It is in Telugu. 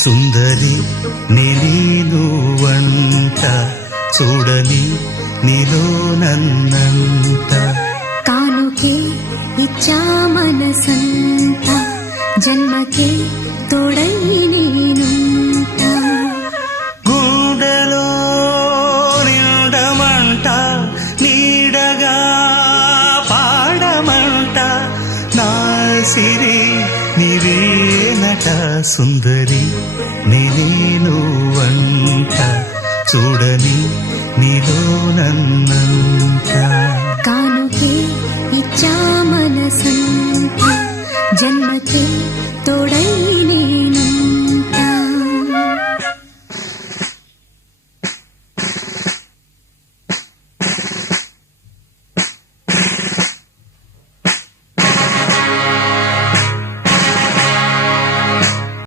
సుందరి నేను వంట చూడని నీలో నన్నంత కానుకే ఇచ్చా మనసంత జన్మకే తోడై నేనుంట గుండెలో నిండమంట నీడగా పాడమంట నా సిరి నీవేనట సుందరి నేను వంట చూడని నీలో నన్నంత కానుకే ఇచ్చా మనసంత జన్మకే తోడై